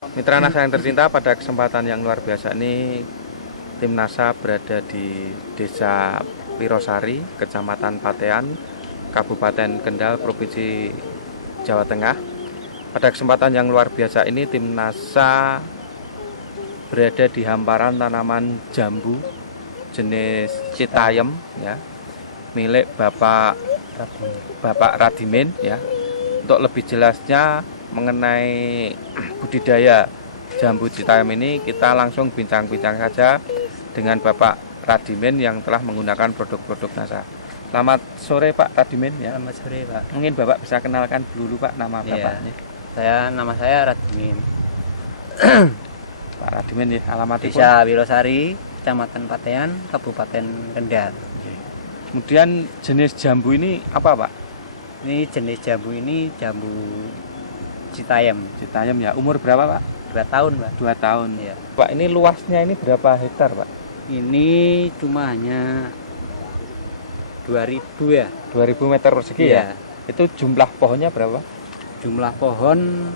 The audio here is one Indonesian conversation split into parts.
Mitra NASA yang tercinta, pada kesempatan yang luar biasa ini tim NASA berada di Desa Wirosari, Kecamatan Patean, Kabupaten Kendal, Provinsi Jawa Tengah. Pada kesempatan yang luar biasa ini tim NASA berada di hamparan tanaman jambu jenis Citayam ya, milik Bapak Radimin ya. Untuk lebih jelasnya mengenai budidaya jambu Citayam ini, kita langsung bincang-bincang saja dengan Bapak Radimin yang telah menggunakan produk-produk NASA. Selamat sore Pak Radimin ya. Selamat sore Pak. Mungkin Bapak bisa kenalkan dulu Pak, nama Bapaknya. Nama saya Radimin. Pak Radimin ya, alamatnya Desa Wirosari, Kecamatan Patean, Kabupaten Kendal. Kemudian jenis jambu ini apa Pak? Ini jenis jambu jambu Citayam. Citayam ya. Umur berapa Pak? 2 tahun Pak. 2 tahun. Iya. Pak, ini luasnya ini berapa hektar Pak? Ini cuma hanya 2000 ya. 2000 meter persegi ya? Itu jumlah pohonnya berapa? Jumlah pohon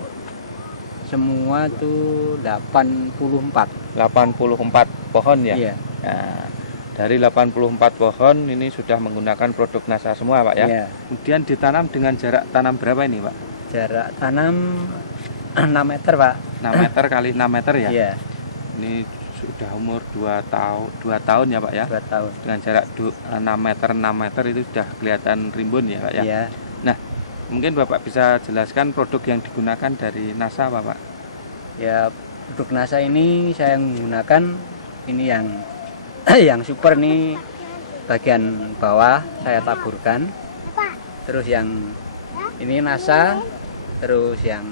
semua tuh 84. 84 pohon ya? Iya. Nah, dari 84 pohon ini sudah menggunakan produk NASA semua Pak ya? Iya. Kemudian ditanam dengan jarak tanam berapa ini Pak? Jarak tanam 6 meter Pak. 6 meter kali 6 meter ya? Iya. Ini sudah umur 2 tahun ya Pak ya? 2 tahun. Dengan jarak 6 meter itu sudah kelihatan rimbun ya Pak ya? Iya. Nah, mungkin Bapak bisa jelaskan produk yang digunakan dari NASA Bapak? Ya, produk NASA ini saya menggunakan ini yang yang super nih, bagian bawah saya taburkan, terus yang ini NASA, terus yang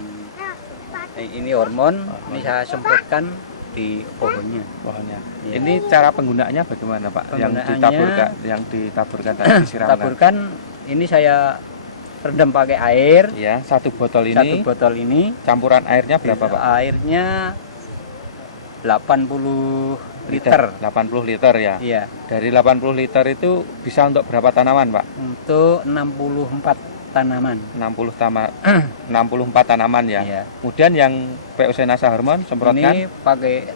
ini hormon ini saya semprotkan di pohonnya. Ya. Ini cara penggunaannya bagaimana Pak? Yang ditaburkan tadi disiramkan. Taburkan ini saya rendam pakai air. Ya, satu botol ini. Campuran airnya berapa Pak? Airnya 80 liter. 80 liter ya. Iya. Dari 80 liter itu bisa untuk berapa tanaman Pak? Untuk 64 tanaman. 64 tanaman ya. Iya. Kemudian yang POC NASA hormon semprotkan? Ini pakai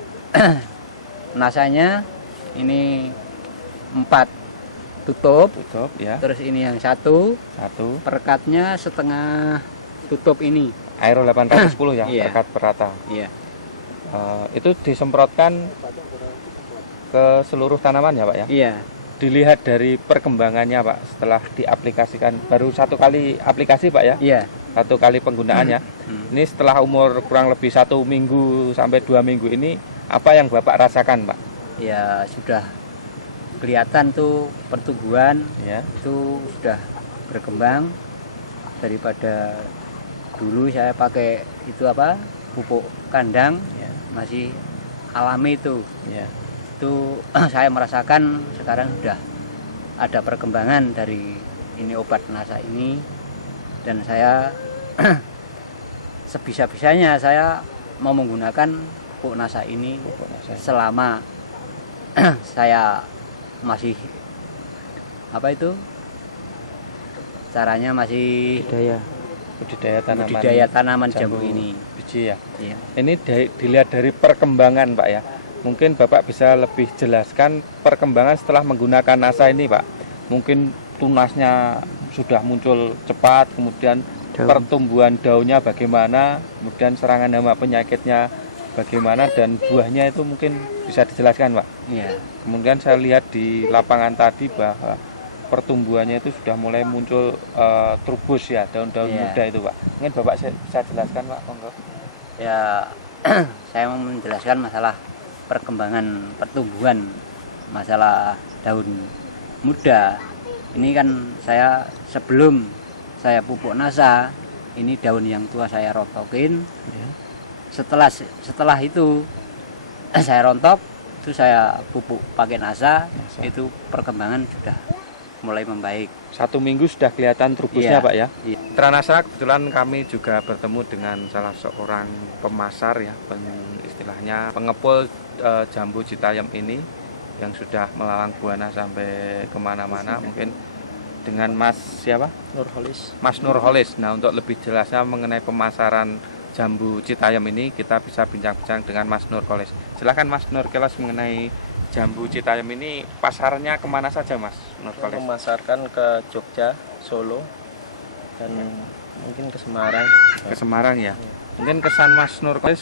nasanya ini 4 tutup ya. Terus ini yang satu perekatnya setengah tutup ini. Aero 810 ya, Iya. perekat perata. Iya. Itu disemprotkan ke seluruh tanaman ya Pak ya? Iya. Dilihat dari perkembangannya Pak setelah diaplikasikan, baru 1 kali aplikasi Pak ya? Iya. 1 kali penggunaannya. Ini setelah umur kurang lebih 1 minggu sampai 2 minggu ini, apa yang Bapak rasakan Pak? Ya sudah kelihatan tuh pertumbuhan ya. Itu sudah berkembang daripada dulu saya pakai itu pupuk kandang ya, masih alami itu ya. Itu saya merasakan sekarang sudah ada perkembangan dari ini obat NASA ini, dan saya sebisa-bisanya saya mau menggunakan pupuk NASA ini selama saya masih caranya masih budidaya tanaman jambu ini biji ya. Iya. Ini dilihat dari perkembangan Pak ya. Mungkin Bapak bisa lebih jelaskan perkembangan setelah menggunakan NASA ini Pak. Mungkin tunasnya sudah muncul cepat, kemudian pertumbuhan daunnya bagaimana, kemudian serangan hama penyakitnya bagaimana, dan buahnya itu mungkin bisa dijelaskan Pak. Iya. Kemudian saya lihat di lapangan tadi bahwa pertumbuhannya itu sudah mulai muncul trubus ya, daun-daun muda itu Pak. Mungkin Bapak bisa jelaskan Pak, monggo. Ya, saya mau menjelaskan masalah perkembangan pertumbuhan, masalah daun muda. Ini kan saya sebelum saya pupuk NASA, ini daun yang tua saya rontokin. Ya. Setelah itu saya rontok, itu saya pupuk pakai NASA. Itu perkembangan sudah mulai membaik. 1 minggu sudah kelihatan trubusnya Pak ya. Iya. Mitra NASA, kebetulan kami juga bertemu dengan salah seorang pemasar ya, istilahnya pengepul jambu Citayam ini yang sudah melalang buana sampai kemana-mana. Mungkin dengan Mas siapa? Nurholis. Mas Nurholis. Nah, untuk lebih jelasnya mengenai pemasaran jambu Citayam ini kita bisa bincang-bincang dengan Mas Nurkolis. Silahkan Mas Nurkolis mengenai jambu Citayam ini pasarnya kemana saja Mas Nurkolis? Memasarkan ke Jogja, Solo, dan mungkin ke Semarang. Ke Semarang ya. Mungkin kesan Mas Nurkolis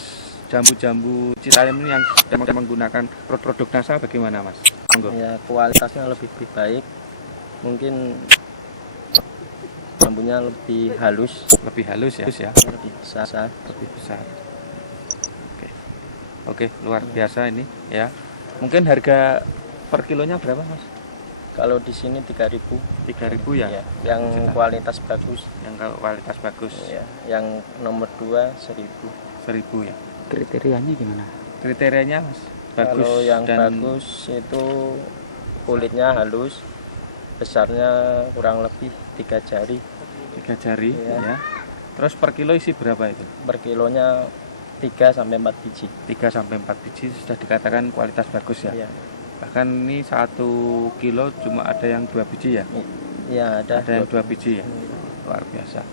jambu-jambu Citayam ini yang sudah menggunakan produk NASA bagaimana Mas? Monggo. Ya, kualitasnya lebih baik. Mungkin jambunya lebih halus, Lebih halus ya? lebih besar. Lebih besar. Oke, luar biasa ini ya. Mungkin harga per kilonya berapa Mas? Kalau di sini 3.000. 3.000 ya? Ya, yang kualitas bagus. Yang kualitas bagus. Ya, yang nomor 2 1.000. 1.000 ya. Kriterianya gimana? Kriterianya Mas? Bagus Kalau yang dan bagus itu kulitnya halus, besarnya kurang lebih 3 jari. 3 jari Iya. ya. Terus per kilo isi berapa itu? Per kilonya 3 sampai 4 biji. 3 sampai 4 biji sudah dikatakan kualitas bagus ya. Ya, Bahkan ini 1 kilo cuma ada yang 2 biji ya. ya ada Ada yang 2 biji ya. Luar biasa.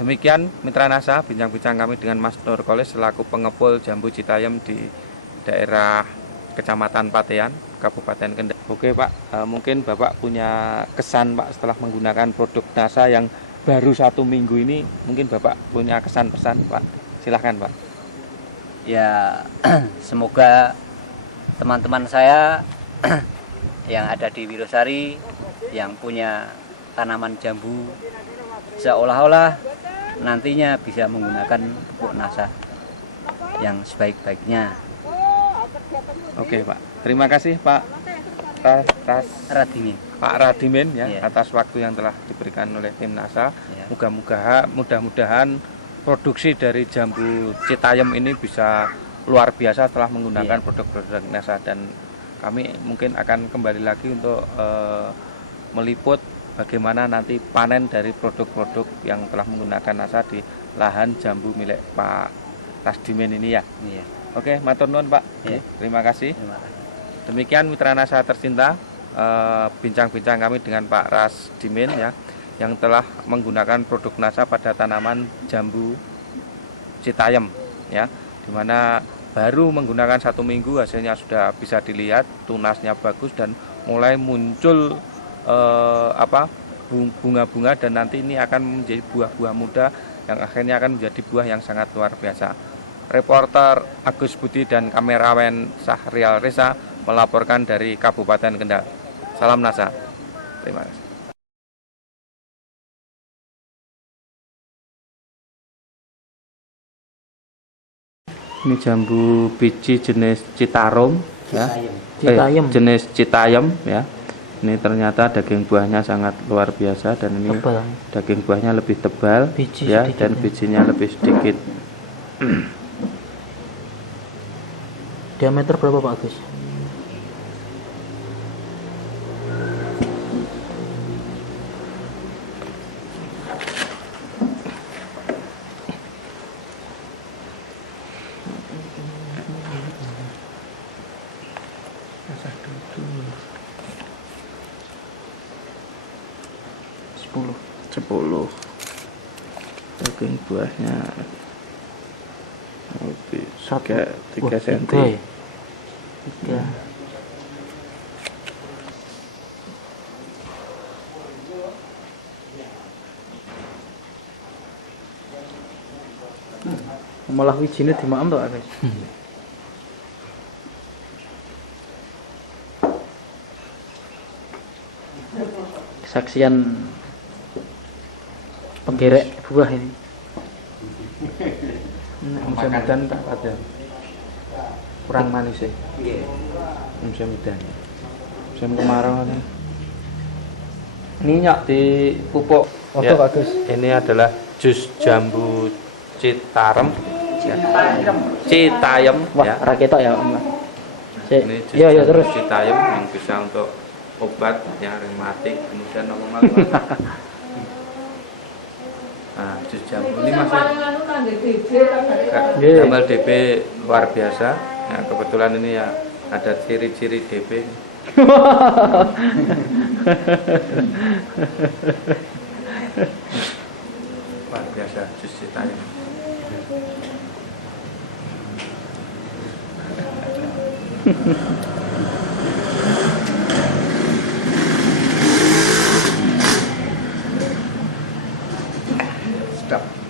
Demikian Mitra NASA bincang-bincang kami dengan Mas Nurkolis selaku pengepul jambu Citayam di daerah Kecamatan Patean, Kabupaten Kendal. Oke Pak, mungkin Bapak punya kesan Pak setelah menggunakan produk NASA yang baru 1 minggu ini, mungkin Bapak punya kesan pesan Pak. Silahkan Pak. Ya, semoga teman-teman saya yang ada di Wirosari yang punya tanaman jambu seolah-olah nantinya bisa menggunakan pupuk NASA yang sebaik-baiknya. Oke Pak, terima kasih Pak Radini. Pak Radimin ya Iya. atas waktu yang telah diberikan oleh tim NASA. Ya. Mudah-mudahan produksi dari jambu Citayam ini bisa luar biasa setelah menggunakan Iya. produk-produk NASA, dan kami mungkin akan kembali lagi untuk meliput bagaimana nanti panen dari produk-produk yang telah menggunakan NASA di lahan jambu milik Pak Rasdimin ini ya. Iya. Oke, matur nuwun Pak. Iya. Terima kasih. Terima kasih. Demikian Mitra NASA tercinta, bincang-bincang kami dengan Pak Rasdimin ya, yang telah menggunakan produk NASA pada tanaman jambu Citayam ya, dimana baru menggunakan 1 minggu hasilnya sudah bisa dilihat, tunasnya bagus dan mulai muncul bunga-bunga, dan nanti ini akan menjadi buah-buah muda yang akhirnya akan menjadi buah yang sangat luar biasa. Reporter Agus Budi dan kameramen Sahrial Reza melaporkan dari Kabupaten Kendal. Salam NASA. Terima kasih. Ini jambu biji jenis Citarum ya. Jenis Citayam ya. Ini ternyata daging buahnya sangat luar biasa, dan ini Tebal. daging buahnya lebih tebal Biji ya, sedikit dan ya. bijinya lebih sedikit. Diameter berapa Pak Agus? Sepuluh. Daging buahnya lebih 3 cm. 3. Malah wijine dimaem to, guys. Kesaksian penggerek buah ini. Mudah-mudahan tak ada kurang manis ya. Mudah-mudahan. Musim kemarau nih. Ini nyak di pupuk. Foto bagus. Ini adalah jus jambu Citarum. Citayam Wah, ya. raketok ya, Mbak. Ini jus Iya, jambu terus. Citayam yang bisa untuk obat ya, rematik, kemudian apa malah. Nah, jus jambu ini masih gambar DB luar biasa. Ya, kebetulan ini ya ada ciri-ciri DB. Luar biasa jus Citayam. Stop.